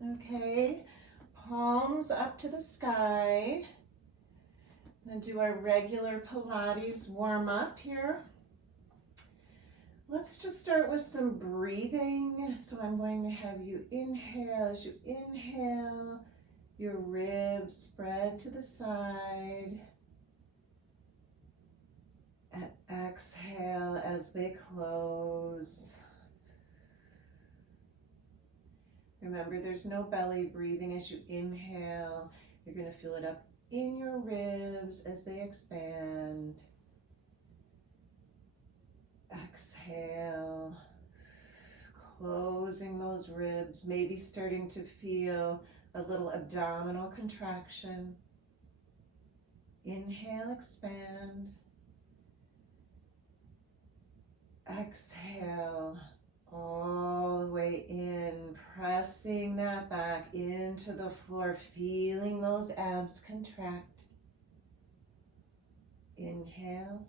Okay, palms up to the sky. Then do our regular Pilates warm up here. Let's just start with some breathing. So I'm going to have you inhale. As you inhale, your ribs spread to the side. And exhale as they close. Remember, there's no belly breathing as you inhale. You're going to feel it up in your ribs as they expand. Exhale, closing those ribs, maybe starting to feel a little abdominal contraction. Inhale, expand. Exhale, all the way in, pressing that back into the floor, feeling those abs contract. Inhale.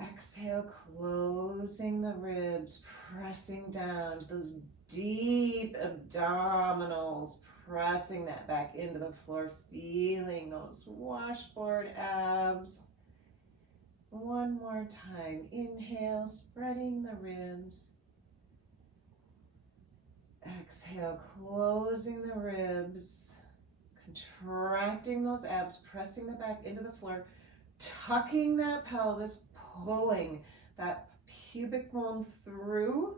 Exhale, closing the ribs, pressing down to those deep abdominals, pressing that back into the floor, feeling those washboard abs. One more time. Inhale, spreading the ribs. Exhale, closing the ribs, contracting those abs, pressing the back into the floor, tucking that pelvis, pulling that pubic bone through,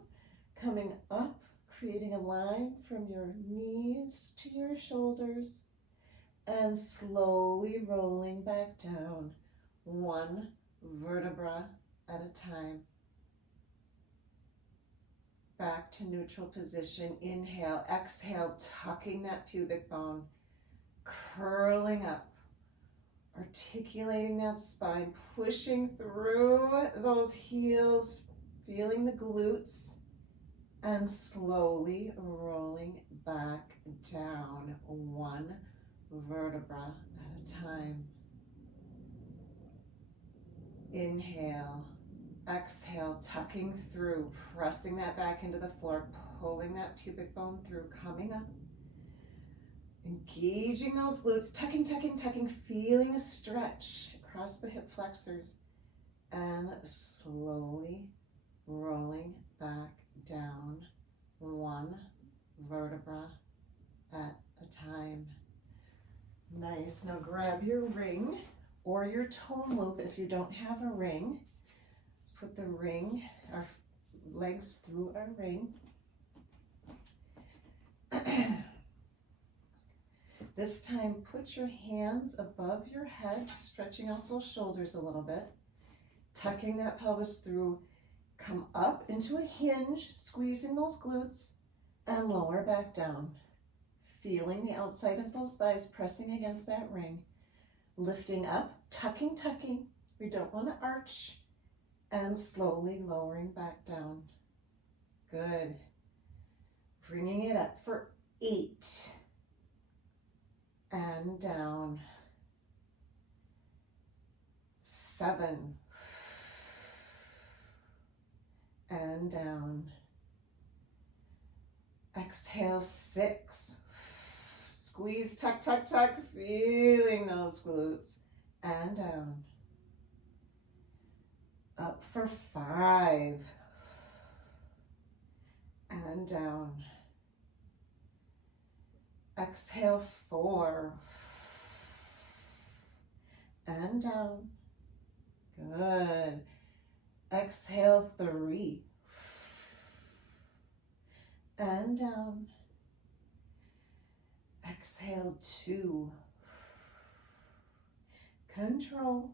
coming up, creating a line from your knees to your shoulders, and slowly rolling back down, one vertebra at a time. Back to neutral position. Inhale, exhale, tucking that pubic bone, curling up, articulating that spine, pushing through those heels, feeling the glutes, and slowly rolling back down, one vertebra at a time. Inhale, exhale, tucking through, pressing that back into the floor, pulling that pubic bone through, coming up. Engaging those glutes, tucking, tucking, tucking, feeling a stretch across the hip flexors, and slowly rolling back down, one vertebra at a time. Nice. Now grab your ring or your tone loop if you don't have a ring. Let's put the ring, our legs through our ring. This time, put your hands above your head, stretching out those shoulders a little bit, tucking that pelvis through, come up into a hinge, squeezing those glutes, and lower back down. Feeling the outside of those thighs pressing against that ring, lifting up, tucking, tucking. We don't want to arch, and slowly lowering back down. Good. Bringing it up for 8. And down. 7. And down. Exhale, 6. Squeeze, tuck, tuck, tuck, feeling those glutes. And down. Up for 5. And down. Exhale, 4. And down. Good. Exhale, 3. And down. Exhale, 2. Control.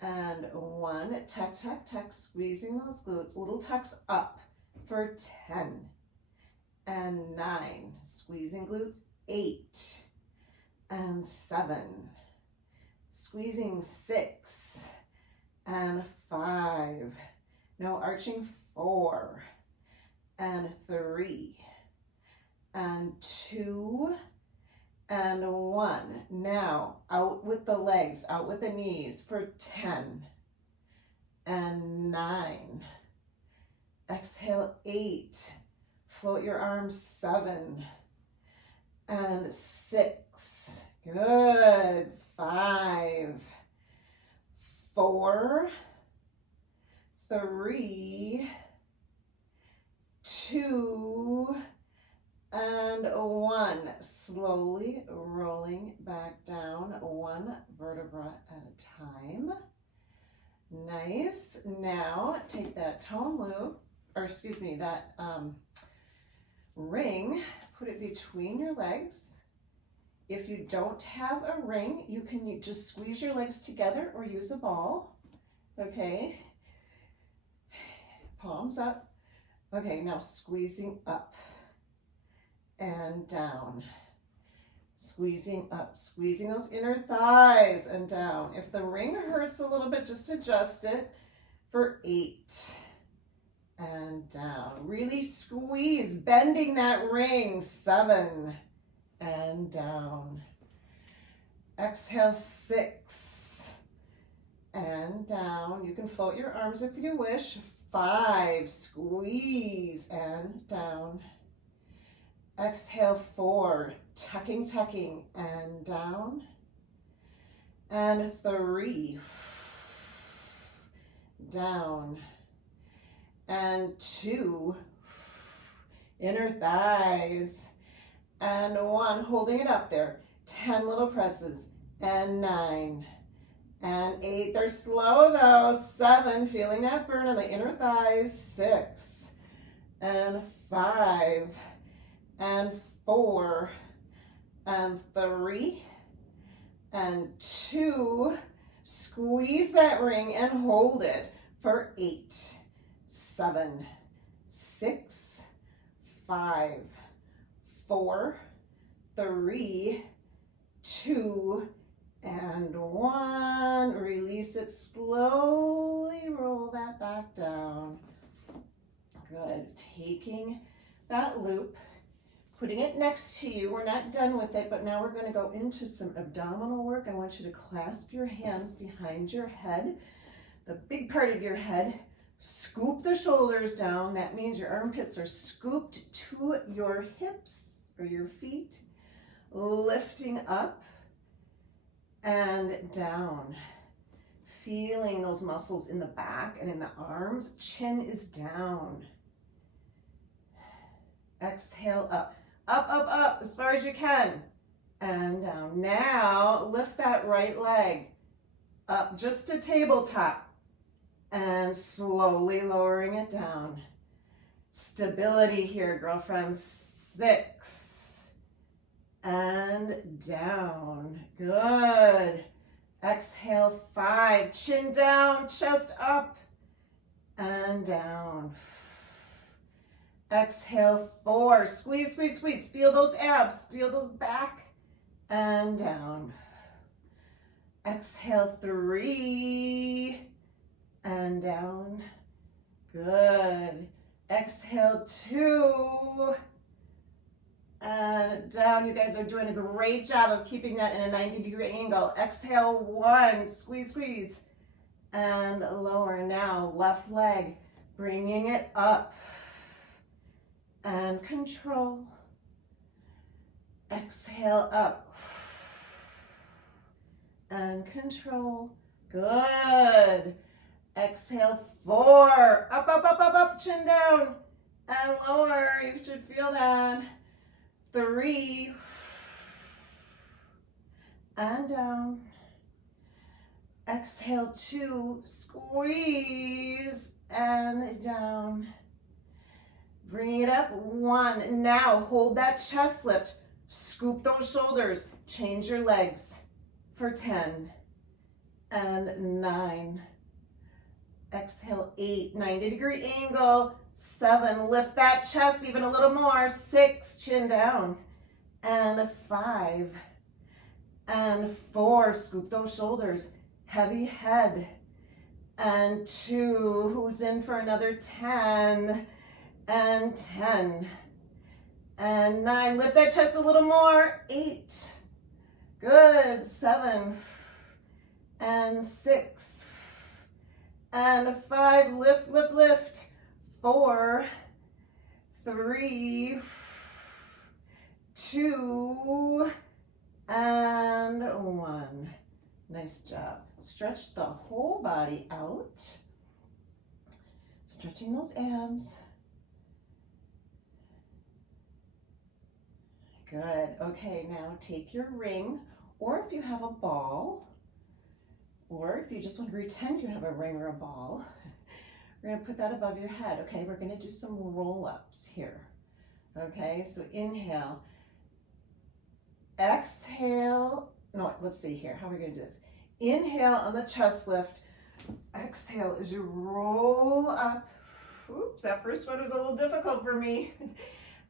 And 1. Tuck, tuck, tuck, squeezing those glutes. Little tucks up for 10. And 9, squeezing glutes, 8, and 7, squeezing 6, and 5, no arching, 4, and 3, and 2, and 1. Now, out with the legs, out with the knees for 10, and 9, Exhale, 8. Float your arms, 7. And 6. Good. 5, 4, 3, 2, and 1. Slowly rolling back down, 1 vertebra at a time. Nice. Now take that tone loop, or excuse me, that ring, put it between your legs. If you don't have a ring, you can just squeeze your legs together or use a ball. Okay. Palms up. Okay, now squeezing up and down. Squeezing up, squeezing those inner thighs and down. If the ring hurts a little bit, just adjust it for 8 and down. Really squeeze, bending that ring, 7 and down. Exhale, 6 and down. You can float your arms if you wish. 5, squeeze and down. Exhale, 4, tucking and down. And 3, down. And 2, inner thighs. And 1, holding it up there. 10 little presses. And 9. And 8, they're slow though. 7, feeling that burn on the inner thighs. 6. And 5. And 4. And 3. And 2. Squeeze that ring and hold it for 8. 7. 6. 5. 4, 3, 2, and 1. Release it slowly. Roll that back down. Good. Taking that loop, putting it next to you. We're not done with it, but now we're going to go into some abdominal work. I want you to clasp your hands behind your head, the big part of your head. Scoop the shoulders down. That means your armpits are scooped to your hips or your feet, lifting up and down. Feeling those muscles in the back and in the arms. Chin is down. Exhale, up. Up, as far as you can. And down. Now, lift that right leg up just to tabletop. And slowly lowering it down. Stability here, girlfriends. 6. And down. Good. Exhale, 5. Chin down, chest up. And down. Exhale, 4. Squeeze, squeeze, squeeze. Feel those abs. Feel those back. And down. Exhale, 3. And down. Good. Exhale, 2. And down. You guys are doing a great job of keeping that in a 90-degree angle. Exhale, 1. Squeeze, squeeze. And lower. Now, left leg. Bringing it up. And control. Exhale, up. And control. Good. Exhale, 4. Up, chin down. And lower. You should feel that. 3. And down. Exhale, 2. Squeeze. And down. Bring it up. 1. Now hold that chest lift. Scoop those shoulders. Change your legs for 10. And 9. Exhale, 8, 90-degree angle. 7, lift that chest even a little more. 6, chin down. And 5. And 4, scoop those shoulders. Heavy head. And 2, who's in for another 10. And 10. And 9, lift that chest a little more. 8. Good. 7. And 6. And 5, lift, lift, lift. 4, 3, 2, and 1. Nice job. Stretch the whole body out. Stretching those abs. Good. Okay, now take your ring, or if you have a ball, or if you just want to pretend you have a ring or a ball, we're going to put that above your head. Okay, we're going to do some roll-ups here. Okay, so inhale. Exhale. No, let's see here. How are we going to do this? Inhale on the chest lift. Exhale as you roll up. Oops, that first one was a little difficult for me.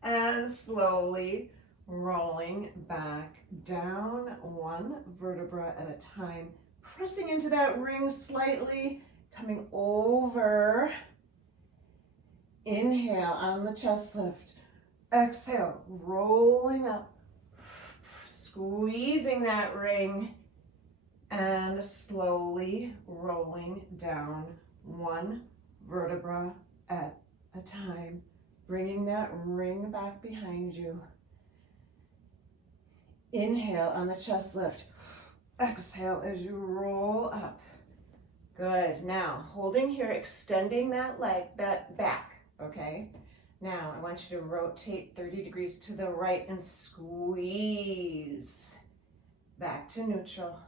And slowly rolling back down, one vertebra at a time, pressing into that ring slightly, coming over. Inhale on the chest lift. Exhale, rolling up, squeezing that ring, and slowly rolling down, one vertebra at a time, bringing that ring back behind you. Inhale on the chest lift. Exhale as you roll up. Good. Now, holding here, extending that leg, that back, okay? Now, I want you to rotate 30 degrees to the right and squeeze. Back to neutral.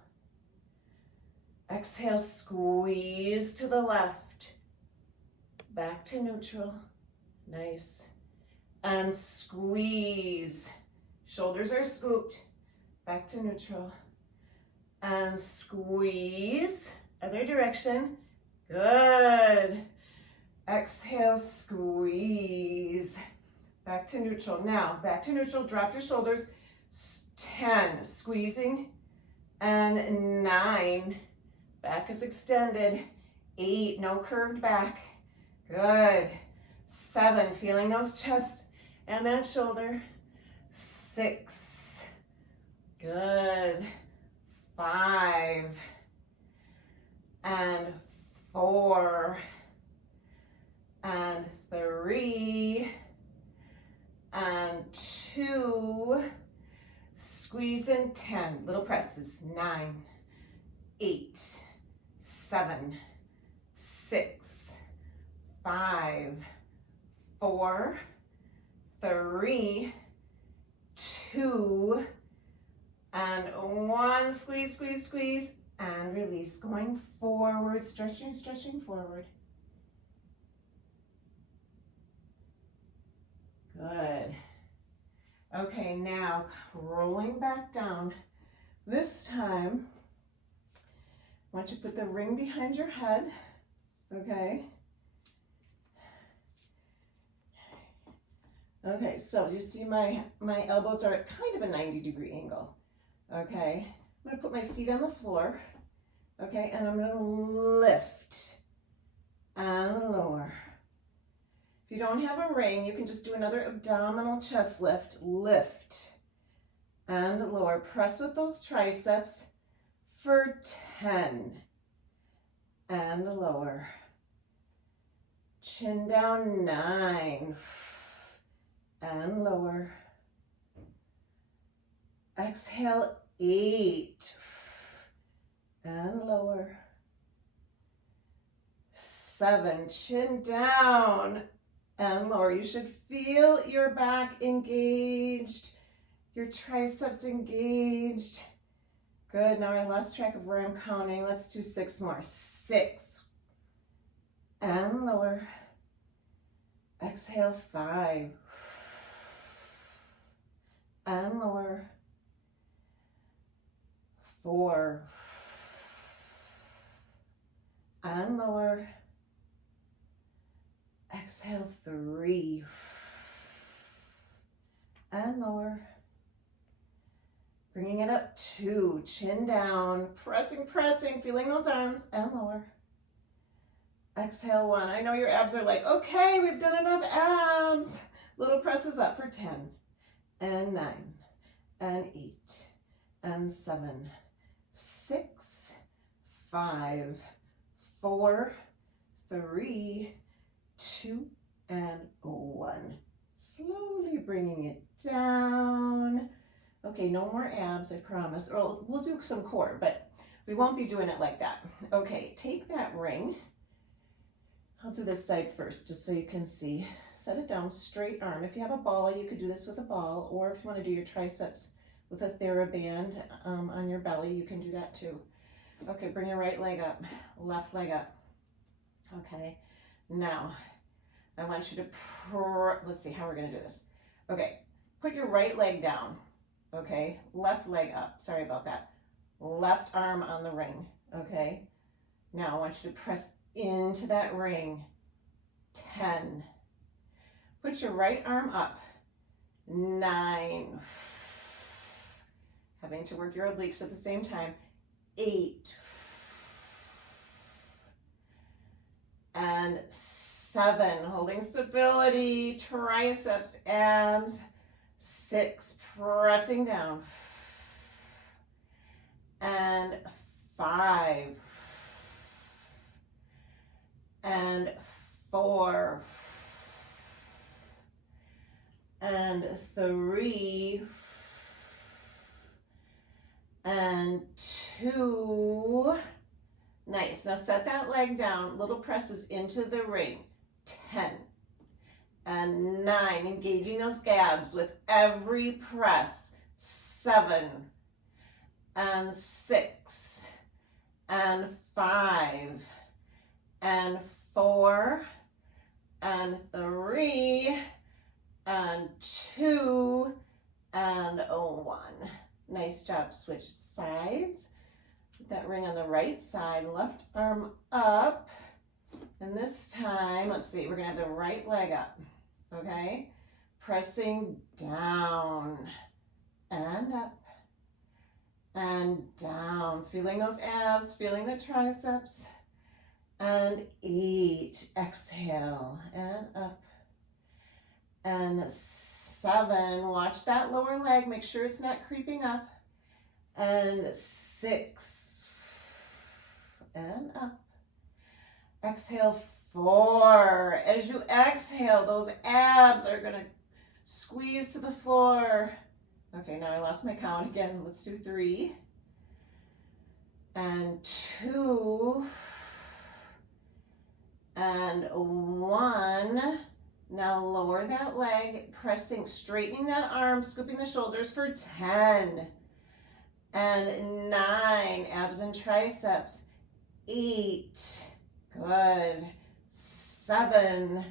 Exhale, squeeze to the left. Back to neutral. Nice. And squeeze. Shoulders are scooped. Back to neutral. And squeeze. Other direction. Good. Exhale, squeeze. Back to neutral. Now, back to neutral. Drop your shoulders. 10. Squeezing. And 9. Back is extended. 8. No curved back. Good. 7. Feeling those chest and that shoulder. 6. Good. 5. And 4. And 3. And 2. Squeeze in 10. Little presses. 9. 8. 7. 6. 5. 4. 3. 2. And 1. Squeeze, squeeze, squeeze. And release. Going forward. Stretching, stretching forward. Good. Okay, now rolling back down. This time, I want you to put the ring behind your head, okay? Okay, so you see my elbows are at kind of a 90-degree angle, okay? I'm gonna put my feet on the floor, okay? And I'm gonna lift and lower. If you don't have a ring, you can just do another abdominal chest lift. Lift and lower. Press with those triceps for 10. And lower. Chin down, 9. And lower. Exhale, 8. And lower. 7. Chin down. And lower. You should feel your back engaged, your triceps engaged. Good. Now I lost track of where I'm counting. Let's do 6 more. 6. And lower. Exhale, 5. And lower. 4. And lower. Exhale, 3. And lower. Bringing it up, 2. Chin down. Pressing, pressing. Feeling those arms. And lower. Exhale, 1. I know your abs are like, okay, we've done enough abs. Little presses up for 10. And 9. And 8. And 7. 6. 5. 4. 3. 2, and 1. Slowly bringing it down. Okay, no more abs, I promise. Or we'll do some core, but we won't be doing it like that. Okay, take that ring. I'll do this side first, just so you can see. Set it down, straight arm. If you have a ball, you could do this with a ball, or if you want to do your triceps with a TheraBand on your belly, you can do that too. Okay, bring your right leg up, left leg up. Okay, now I want you to, let's see how we're gonna do this. Okay, put your right leg down, okay? Left leg up, sorry about that. Left arm on the ring, okay? Now I want you to press into that ring, 10. Put your right arm up, 9. Having to work your obliques at the same time, 8. And 7, holding stability, triceps, abs, 6, pressing down, and 5, and 4, and 3, and 2. Nice. Now set that leg down, little presses into the ring. 10 and 9, engaging those abs with every press. 7 and 6 and 5 and 4 and 3 and 2 and 1. Nice job. Switch sides. Put that ring on the right side, left arm up. And this time, let's see, we're gonna have the right leg up, okay? Pressing down and up and down. Feeling those abs, feeling the triceps. And 8, exhale, and up. And 7, watch that lower leg, make sure it's not creeping up. And 6, and up. Exhale, 4. As you exhale, those abs are gonna squeeze to the floor. Okay, now I lost my count again. Let's do 3. And 2. And 1. Now lower that leg, pressing, straightening that arm, scooping the shoulders for 10. And 9, abs and triceps. 8. Good. 7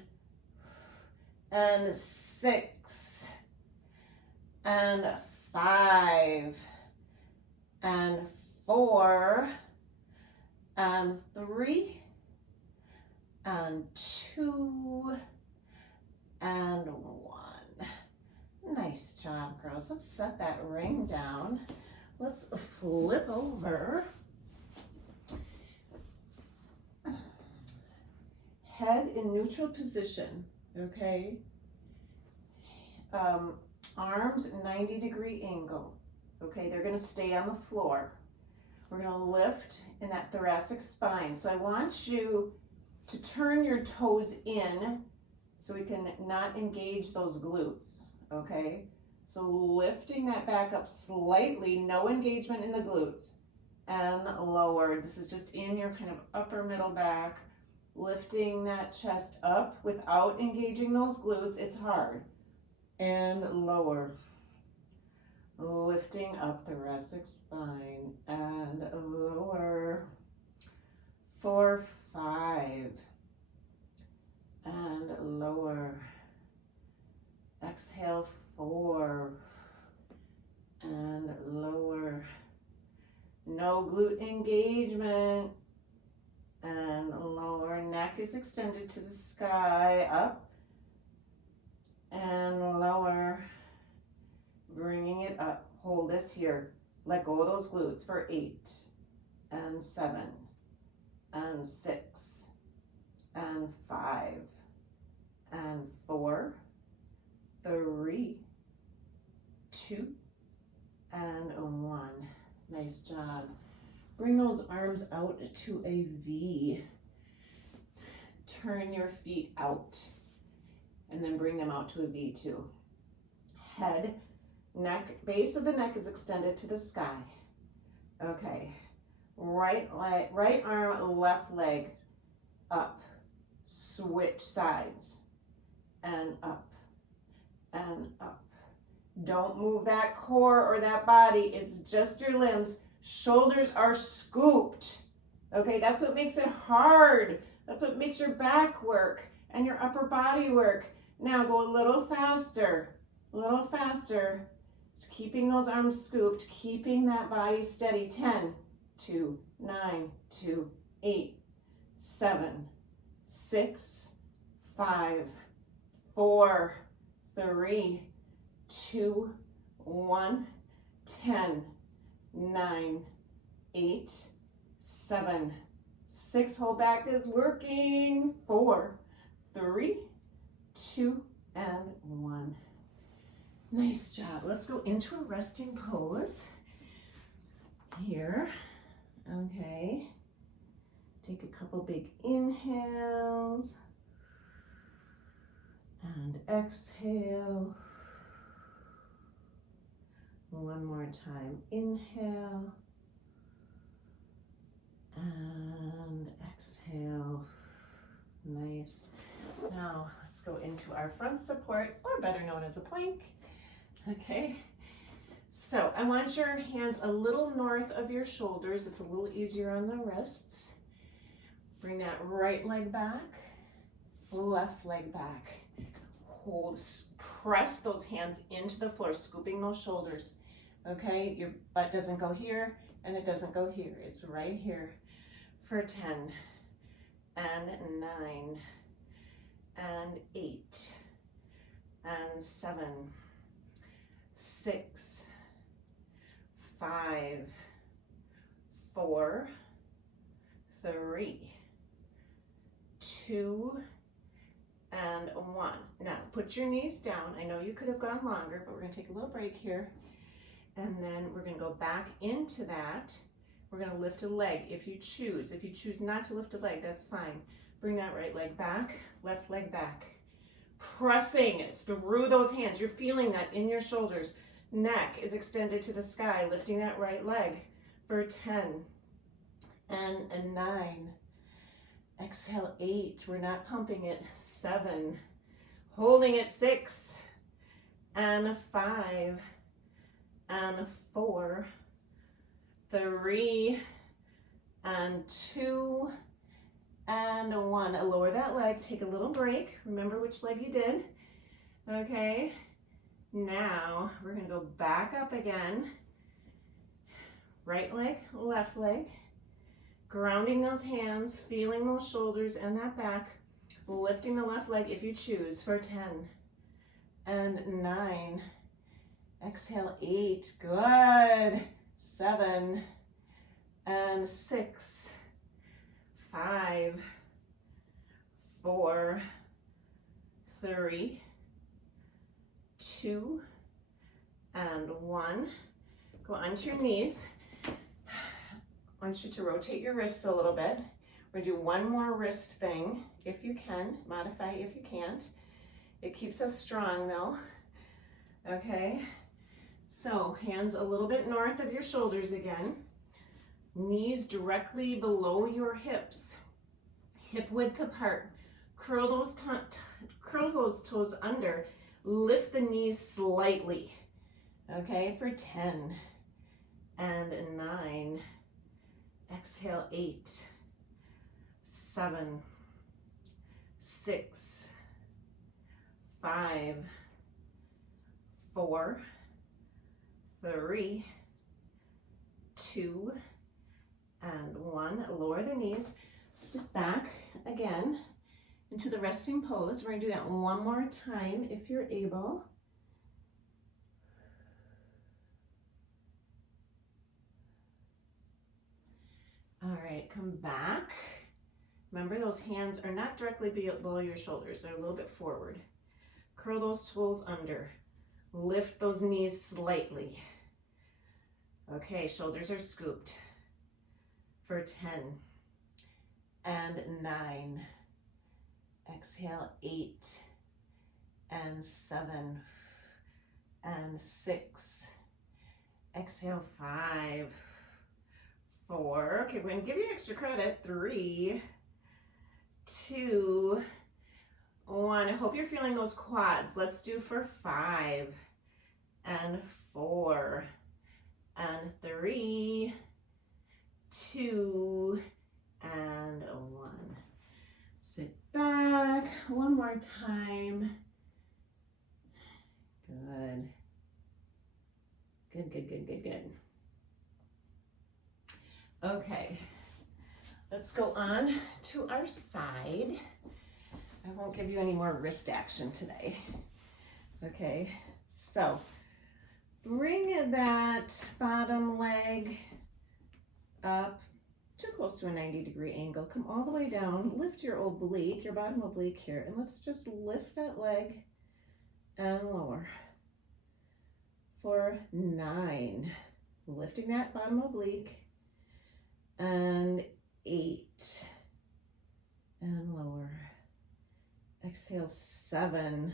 and 6 and 5 and 4 and 3 and 2 and 1. Nice job, girls. Let's set that ring down. Let's flip over. Head in neutral position, okay? Arms 90-degree angle, okay? They're gonna stay on the floor. We're gonna lift in that thoracic spine. So I want you to turn your toes in so we can not engage those glutes, okay? So lifting that back up slightly, no engagement in the glutes, and lower. This is just in your kind of upper middle back. Lifting that chest up without engaging those glutes, it's hard. And lower. Lifting up thoracic spine and lower. 4, 5. And lower. Exhale, 4. And lower. No glute engagement. And lower. Neck is extended to the sky. Up and lower. Bringing it up. Hold this here. Let go of those glutes for 8 and 7 and 6 and 5 and 4, 3, 2 and 1. Nice job. Bring those arms out to a V. Turn your feet out. and then bring them out to a V2. Head, neck, base of the neck is extended to the sky. Okay, right arm, left leg, up, switch sides, and up, and up. Don't move that core or that body, it's just your limbs. Shoulders are scooped. Okay, that's what makes it hard. That's what makes your back work and your upper body work. Now go a little faster, a little faster. It's keeping those arms scooped, keeping that body steady. 10, 2, 9, 2, 8, 7, 6, 5, 4, 3, 2, 1, 10, 9, 8, 7, 6, whole back is working. 4, 3, 2, and 1. Nice job. Let's go into a resting pose here. Okay. Take a couple big inhales and exhale. One more time. Inhale and exhale. Nice. Now let's go into our front support, or better known as a plank. Okay, so I want your hands a little north of your shoulders. It's a little easier on the wrists. Bring that right leg back, left leg back. Hold, press those hands into the floor, scooping those shoulders. Okay, your butt doesn't go here and it doesn't go here. It's right here for 10 and 9 and 8 and 7, 6, 5, 4, 3, 2, and 1. Now put your knees down. I know you could have gone longer, but we're going to take a little break here. And then we're going to go back into that. We're going to lift a leg if you choose. If you choose not to lift a leg, that's fine. Bring that right leg back, left leg back. Pressing through those hands. You're feeling that in your shoulders. Neck is extended to the sky, lifting that right leg for 10 and 9. Exhale, 8. We're not pumping it. 7. Holding it. 6 and 5 and 4, 3 and 2 and 1. Lower that leg. Take a little break. Remember which leg you did. Okay. Now we're going to go back up again. Right leg, left leg. Grounding those hands, feeling those shoulders and that back. Lifting the left leg if you choose for 10 and 9. Exhale, 8. Good. 7 and 6, 5, 4, 3, 2, and 1. Go onto your knees. I want you to rotate your wrists a little bit. We're going to do one more wrist thing if you can. Modify if you can't. It keeps us strong though. Okay. So hands a little bit north of your shoulders again. Knees directly below your hips. Hip width apart. Curl those toes under. Lift the knees slightly. Okay, for 10 and 9. Exhale, 8, 7, 6, 5, 4, 3, 2, and 1. Lower the knees. Sit back again into the resting pose. We're going to do that one more time if you're able. All right, come back. Remember, those hands are not directly below your shoulders. They're a little bit forward. Curl those toes under. Lift those knees slightly. Okay, shoulders are scooped for 10 and 9. Exhale, 8 and 7 and 6. Exhale, 5, 4. Okay, we're gonna give you extra credit. 3, 2, 1. I hope you're feeling those quads. Let's do for 5 and 4 and 3, 2, and 1. Sit back one more time. Good. Good, good, good, good, good. Okay, let's go on to our side. I won't give you any more wrist action today. Okay, so bring that bottom leg up too close to a 90-degree angle. Come all the way down, lift your oblique, your bottom oblique here, and let's just lift that leg and lower. For 9, lifting that bottom oblique, and 8, and lower. Exhale, 7,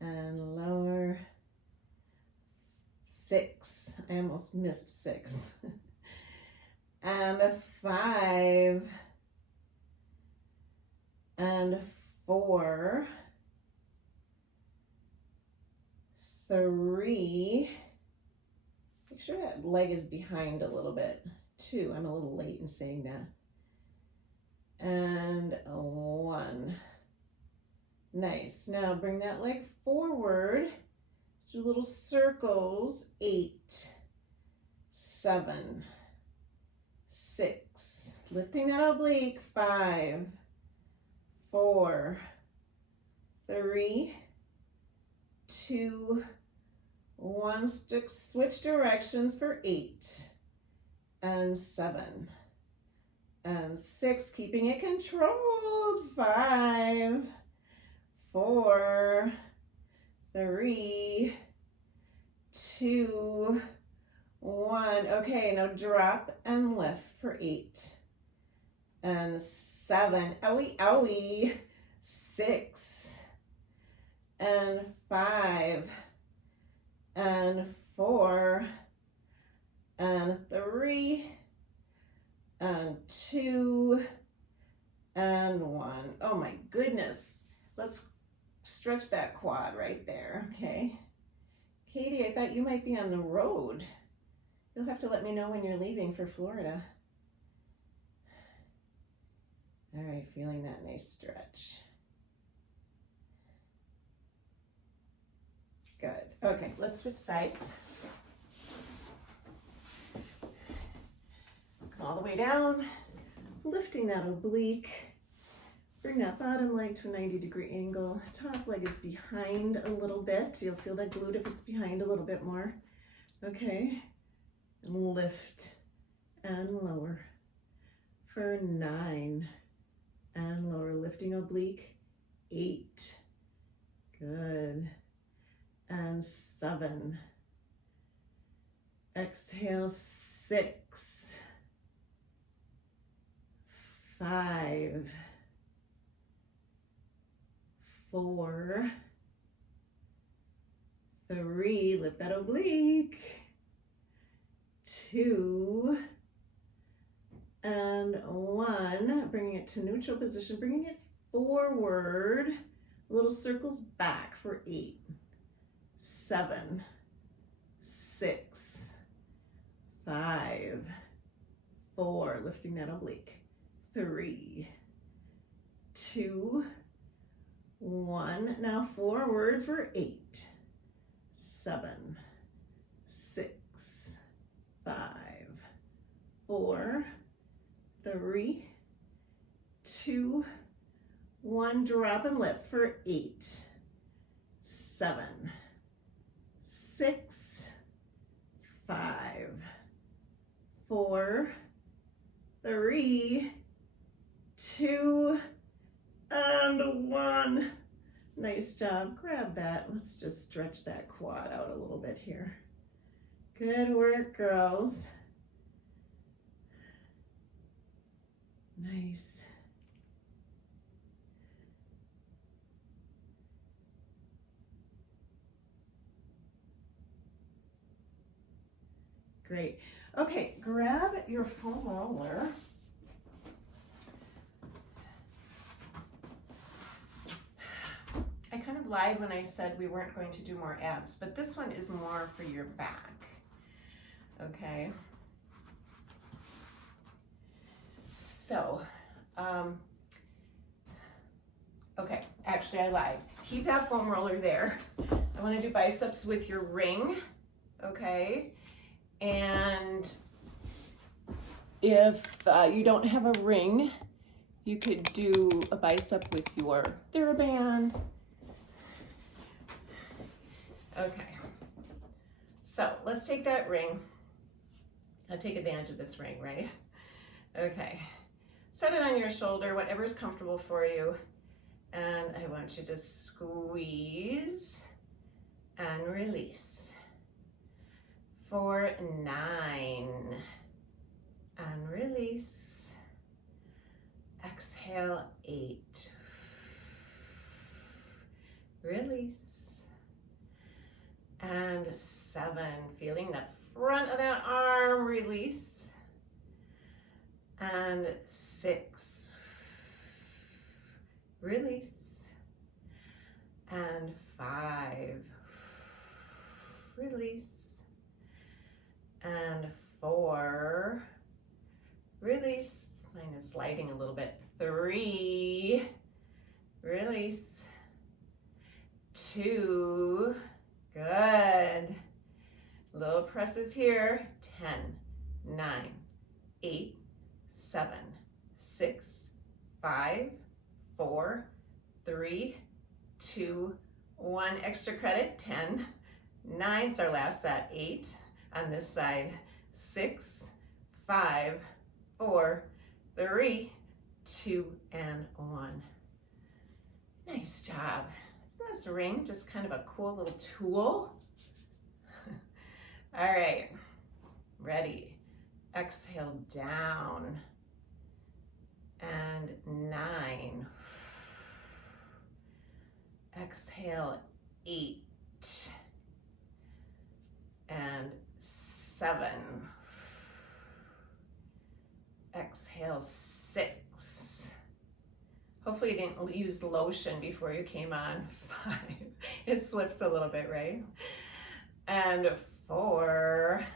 and lower. 6, I almost missed 6. And 5, and 4, 3, make sure that leg is behind a little bit. 2, I'm a little late in saying that. And 1. Nice. Now bring that leg forward. Let's do little circles. 8, 7, 6. Lifting that oblique. 5, 4, 3, 2, 1. Switch directions for 8 and 7 and 6. Keeping it controlled. 5, 4, 3, 2, 1. Okay, now drop and lift for 8 and 7. Owie, owie. 6 and 5 and 4 and 3 and 2 and 1. Oh my goodness. Let's stretch that quad right there, okay? Katie, I thought you might be on the road. You'll have to let me know when you're leaving for Florida. All right, feeling that nice stretch. Good. Okay, let's switch sides. Come all the way down, lifting that oblique. Bring that bottom leg to a 90-degree angle. Top leg is behind a little bit. You'll feel that glute if it's behind a little bit more. Okay, and lift and lower for 9 and lower. Lifting oblique. 8. Good. And 7. Exhale. 6, 5, 4, 3, lift that oblique. 2 and 1. Bringing it to neutral position, bringing it forward. Little circles back for 8, 7, 6, 5, 4, lifting that oblique. 3, 2, 1. Now forward for 8, 7, 6, 5, 4, 3, 2, 1. Drop and lift for 8, 7, 6, 5, 4, 3, 2, and 1. Nice job. Grab that. Let's just stretch that quad out a little bit here. Good work, girls. Nice. Great. Okay, grab your foam roller. I kind of lied when I said we weren't going to do more abs, but this one is more for your back. Okay. So, okay, actually I lied. Keep that foam roller there. I want to do biceps with your ring, okay? And if you don't have a ring, you could do a bicep with your TheraBand. Okay, so let's take that ring. I'll take advantage of this ring, right? Okay, set it on your shoulder, whatever's comfortable for you. And I want you to squeeze and release. For 9, and release. Exhale, 8. Release. And 7, feeling the front of that arm, release. And 6, release. And 5, release. And 4, release. Mine is sliding a little bit. 3, release. 2, good. Little presses here. 10, 9, 8, 7, 6, 5, 4, 3, 2, 1. Extra credit. 10, 9 is our last set. 8 on this side. 6, 5, 4, 3, 2, and 1. Nice job. Isn't this ring just kind of a cool little tool? All right, ready. Exhale down. And 9. Exhale 8. And 7. Exhale 6. Hopefully you didn't use lotion before you came on. 5. It slips a little bit, right? And 4.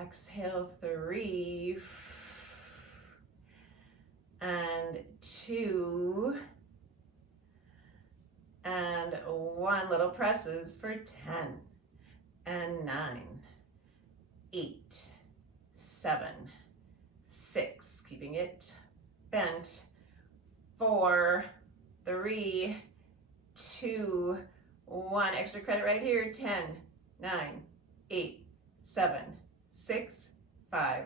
Exhale 3. And 2. And 1. Little presses for 10. And 9. 8. 7. 6. Keeping it bent. 4. 3. 2. 1. Extra credit right here. 10. 9. 8. 7. 6. 5.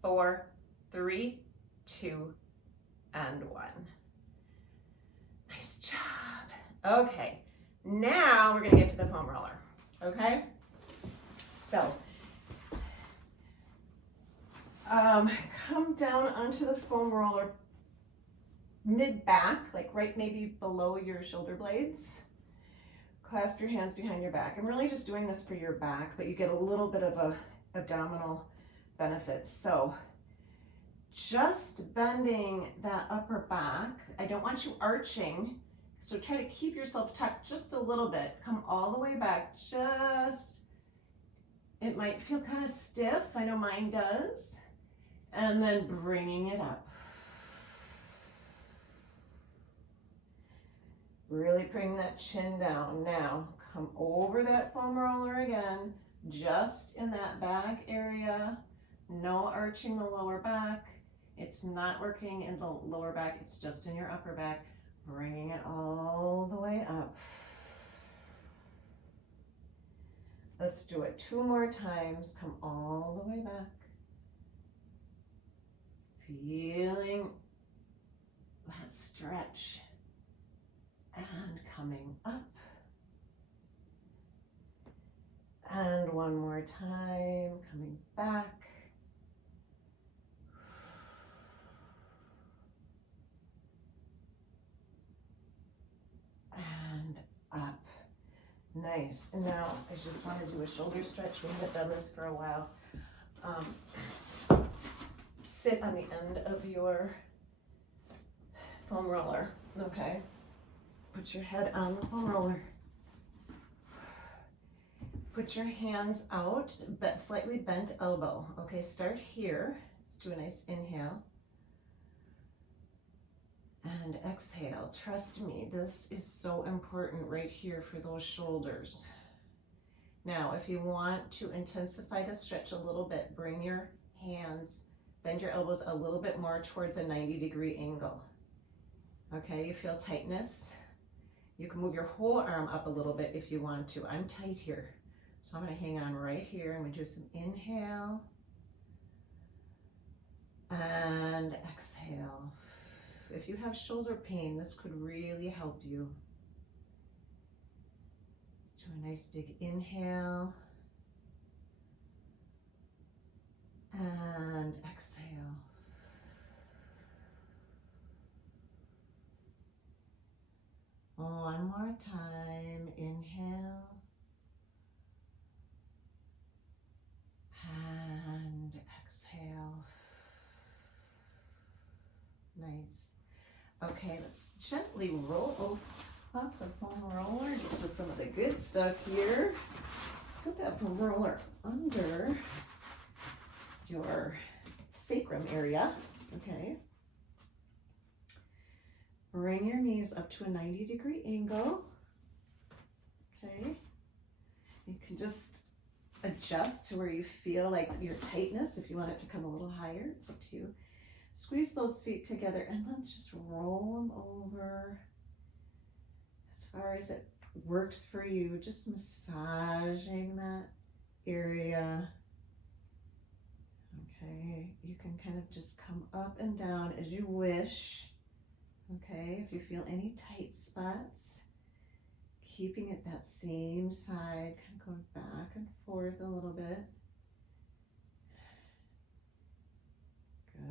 4. 3. 2. And 1. Nice job. Okay. Now we're going to get to the foam roller. Okay? So, come down onto the foam roller mid-back, like right maybe below your shoulder blades. Clasp your hands behind your back. I'm really just doing this for your back, but you get a little bit of a abdominal benefit. So, just bending that upper back. I don't want you arching, so try to keep yourself tucked just a little bit. Come all the way back, it might feel kind of stiff, I know mine does. And then bringing it up. Really bring that chin down. Now, come over that foam roller again, just in that back area. No arching the lower back. It's not working in the lower back, it's just in your upper back. Bringing it all the way up. Let's do it 2 more times. Come all the way back. Feeling that stretch. And coming up. And 1 more time, coming back. And up. Nice. And now I just want to do a shoulder stretch. We haven't done this for a while. Sit on the end of your foam roller. Okay. Put your head on the foam roller. Put your hands out, but slightly bent elbow. Okay, start here. Let's do a nice inhale. And exhale. Trust me, this is so important right here for those shoulders. Now, if you want to intensify the stretch a little bit, bring your hands, bend your elbows a little bit more towards a 90-degree angle. Okay, you feel tightness? You can move your whole arm up a little bit if you want to. I'm tight here. So I'm going to hang on right here. I'm going to do some inhale and exhale. If you have shoulder pain, this could really help you. Let's do a nice big inhale and exhale. One more time. Inhale. And exhale. Nice. Okay, let's gently roll off the foam roller. Get to some of the good stuff here. Put that foam roller under your sacrum area. Okay. Bring your knees up to a 90-degree angle. Okay. You can just adjust to where you feel like your tightness. If you want it to come a little higher, it's up to you. Squeeze those feet together and then just roll them over as far as it works for you. Just massaging that area. Okay, you can kind of just come up and down as you wish. Okay, if you feel any tight spots, keeping it that same side, kind of going back and forth a little bit.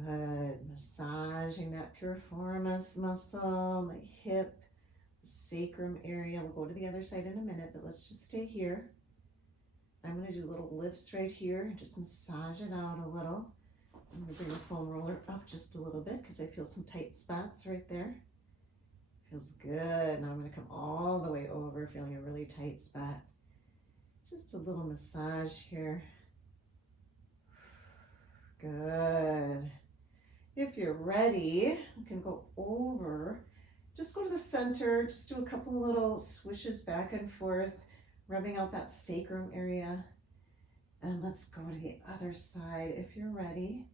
Good. Massaging that piriformis muscle, the hip, the sacrum area. We'll go to the other side in a minute, but let's just stay here. I'm going to do little lifts right here. Just massage it out a little. I'm going to bring the foam roller up just a little bit because I feel some tight spots right there. Feels good. Now I'm going to come all the way over, feeling a really tight spot. Just a little massage here. Good. If you're ready, you can go over. Just go to the center. Just do a couple little swishes back and forth, rubbing out that sacrum area. And let's go to the other side if you're ready.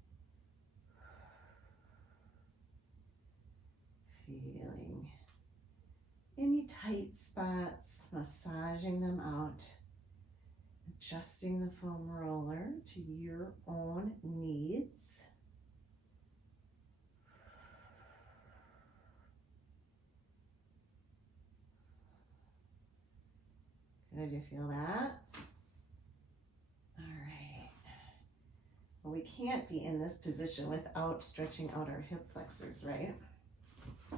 Feeling any tight spots, massaging them out. Adjusting the foam roller to your own needs. Good, you feel that? All right. Well, we can't be in this position without stretching out our hip flexors, right?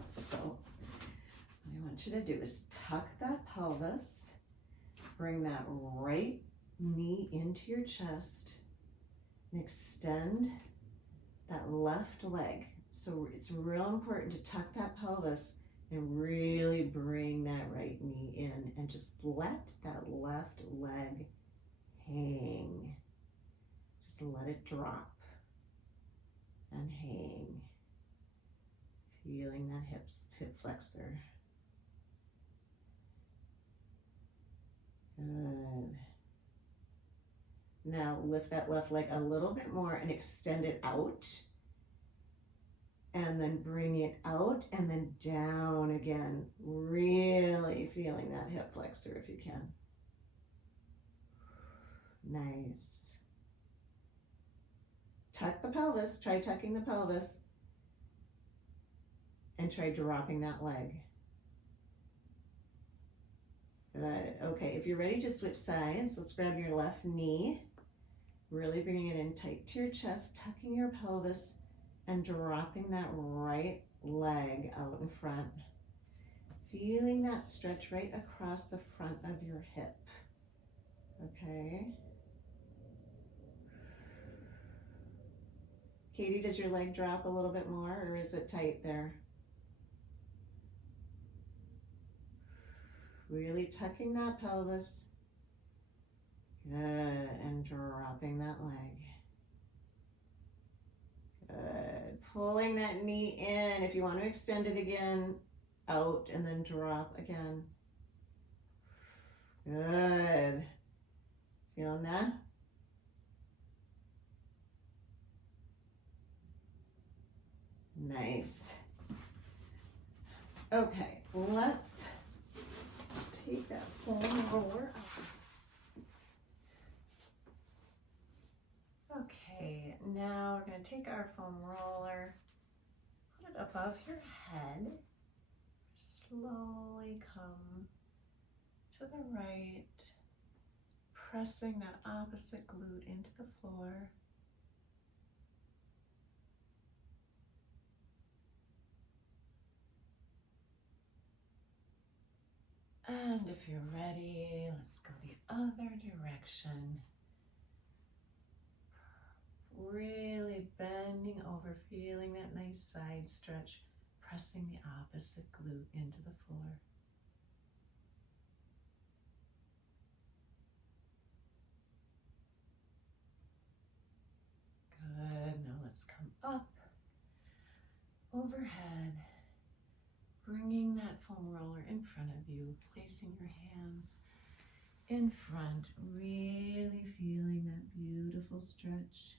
So what I want you to do is tuck that pelvis, bring that right knee into your chest, and extend that left leg. So it's real important to tuck that pelvis and really bring that right knee in and just let that left leg hang. Just let it drop and hang. Feeling that hip flexor. Good. Now lift that left leg a little bit more and extend it out. And then bring it out and then down again. Really feeling that hip flexor if you can. Nice. Tuck the pelvis. Try tucking the pelvis. And try dropping that leg. Good. Okay, if you're ready to switch sides, let's grab your left knee. Really bringing it in tight to your chest, tucking your pelvis, and dropping that right leg out in front. feeling that stretch right across the front of your hip. Okay. Katie, does your leg drop a little bit more or is it tight there? Really tucking that pelvis. Good, and dropping that leg. Good, pulling that knee in. If you want to extend it again, out and then drop again. Good. Feeling that? Nice. Okay, let's take that foam roller out. Okay, now we're going to take our foam roller, put it above your head, slowly come to the right, pressing that opposite glute into the floor. And if you're ready, let's go the other direction. Really bending over, feeling that nice side stretch, pressing the opposite glute into the floor. Good, now let's come up, overhead, bringing that foam roller in front of you, placing your hands in front, really feeling that beautiful stretch,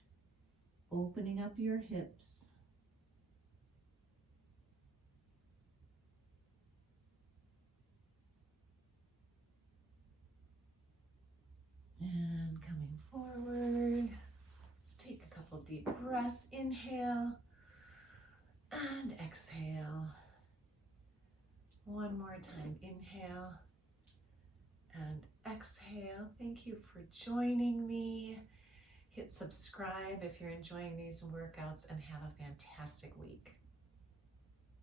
opening up your hips. And coming forward, let's take a couple deep breaths. Inhale and exhale. One more time, inhale and exhale. Thank you for joining me. Hit subscribe if you're enjoying these workouts and have a fantastic week.